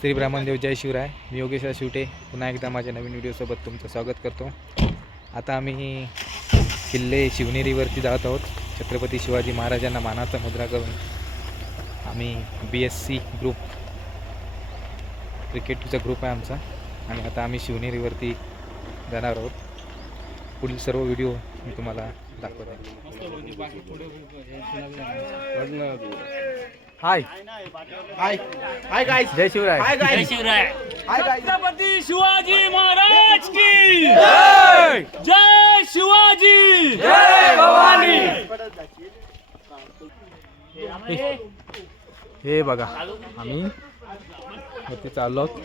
श्री ब्राह्मणदेव जय शिवराय. मी योगेश शिवटे पुन्हा एकदा माझ्या नवीन व्हिडिओसोबत तुमचं स्वागत करतो. आता आम्ही किल्ले शिवनेरीवरती जात आहोत. छत्रपती शिवाजी महाराजांना मानाचा मुद्रा करून आम्ही BSC ग्रुप क्रिकेटचा ग्रुप आहे आमचा आणि आता आम्ही शिवनेरीवरती जाणार आहोत. पुढील सर्व व्हिडिओ मी तुम्हाला दाखवतो. Hi hi hi guys. जय शिवराय. Hi guys. जय शिवराय. Hi guys. छत्रपती शिवाजी महाराज की जय. जय शिवाजी. जय भवानी. हे बघा आम्ही वरती चाललो आहोत.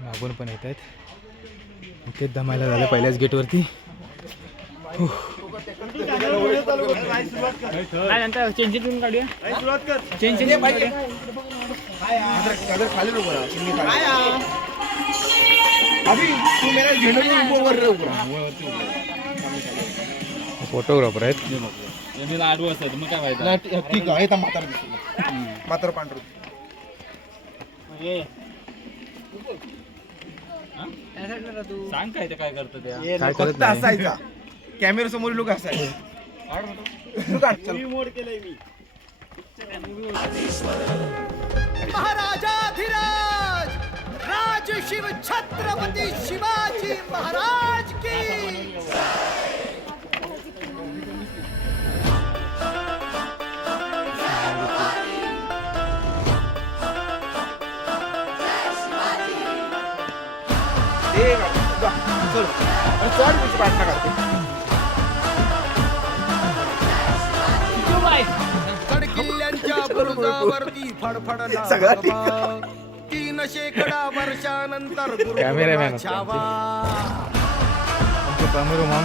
मागून पण येत आहेत. इथेच दमायला झालं पहिल्याच गेटवरती. नंतर चेंजिंग काढूया. चेंज पाहिजे. खाली लोक अभी तू मेरा झेंडू वर फोटोग्राफर आहेत. आडू असतात मग काय माहिती. ठीक आहे. म्हातार पांढर सांग काय ते काय करतो त्या. काय करत फक्त नाही. असायचा कॅमेरा समोर लोक असायचे. महाराजाधिराज राज शिव छत्रपती शिवाजी महाराज की किल्ल्यांच्या बुरुजावरती फडफडला 3 शेकडा वर्षानंतर कॅमेरामॅन गुरुकुलाच्या होते वा. आमचे कॅमेरा मॉम.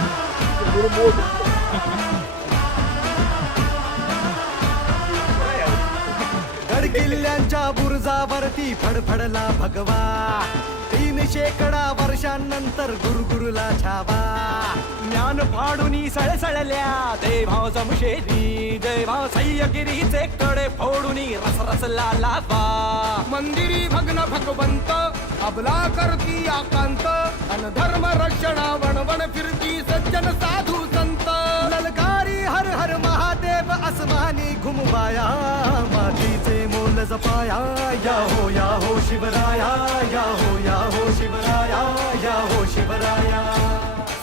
गड किल्ल्यांच्या बुरुजावरती फडफडला भगवा. 3 शेकडा वर्षांनंतर गुरुला छावा. ज्ञान फाडूनी सळसळल्या देभाव जमशेरी. देभाव सह्यगिरीचे कडे फोडूनी रसरसला लावा. मंदिरी भग्न भगवंत अबला करती आकांत. अन धर्म रक्षणा वणवण फिरती सज्जन साधू संत. ललकारी हर हर महादेव आसमानी घुमवाया. मातीचे मोल जपाया. या हो शिवराया. या हो शिवराया. या हो शिवराया.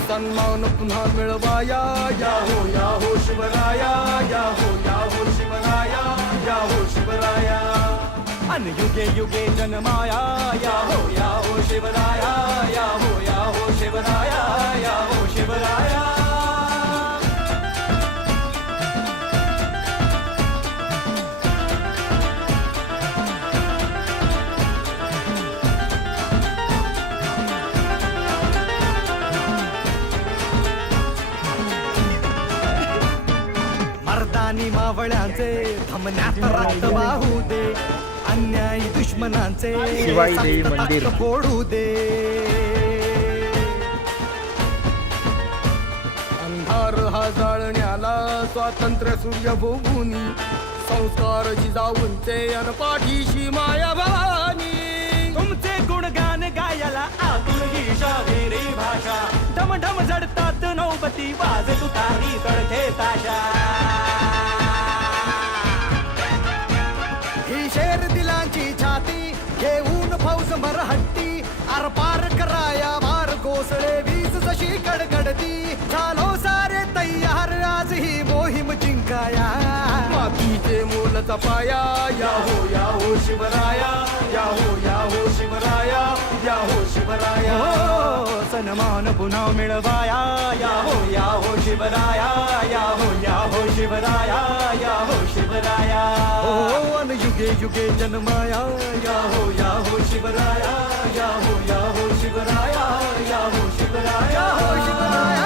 सन्मान पुन्हा मिळवाया. या हो शिवराया. या हो शिवराया. या हो शिवराया. अन युगे युगे जन्माया. या हो शिवराया. या हो शिवराया. या हो शिवराया. मर्दानी मावळ्यांचे थमण्यात रक्त वाहू दे. अन्यायी दुश्मनांचे शिवाई देवी सक्त मंदिर. तख्त फोडू दे. अंधार हा जाळण्याला स्वातंत्र्य सूर्य भोगुनी. संस्कार जिजाऊंचे अन पाठीशी माया भवानी. तुमचे गुणगान गायला आतुर ही शाहिरी भाषा. ढमढम जडतात नौबती वाज तुतारी तडके ताशा. ही शेर दिलांची छाती घेऊन फौज मरहट्टी. आरपार कराया वार कोसळे वीज जशी कडकडती. झालो सारे तयार आज ही मोहीम जिंकाया. मातीचे मोल जपाया. या हो शिवराया. या हो शिवराया. या हो शिवराया. सन्मान पुन्हा मिळवाया. या हो शिवराया. या हो शिवराया. या हो शिवराया. अन युगे युगे जन्माया. या हो शिवराया. या हो शिवराया. या हो शिवराया. हो शिवराया.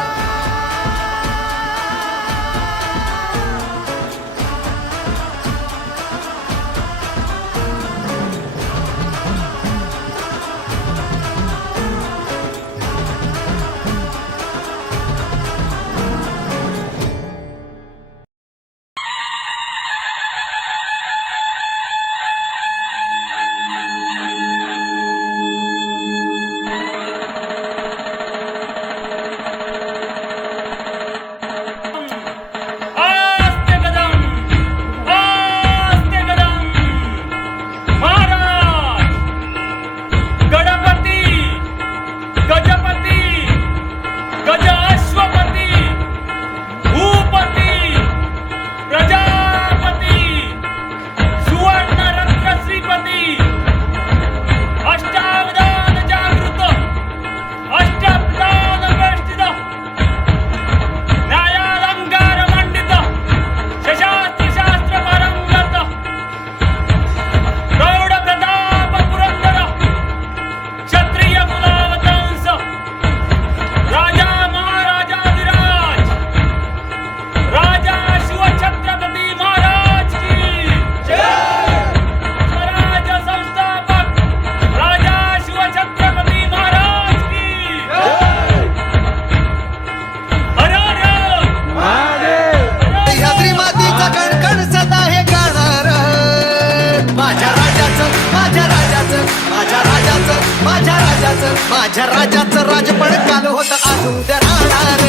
राजाचं माझ्या राजाचं राजपण काल होतं आज उद्या राहणार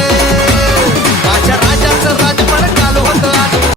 माझ्या राजाचं राजपण काल होतं आज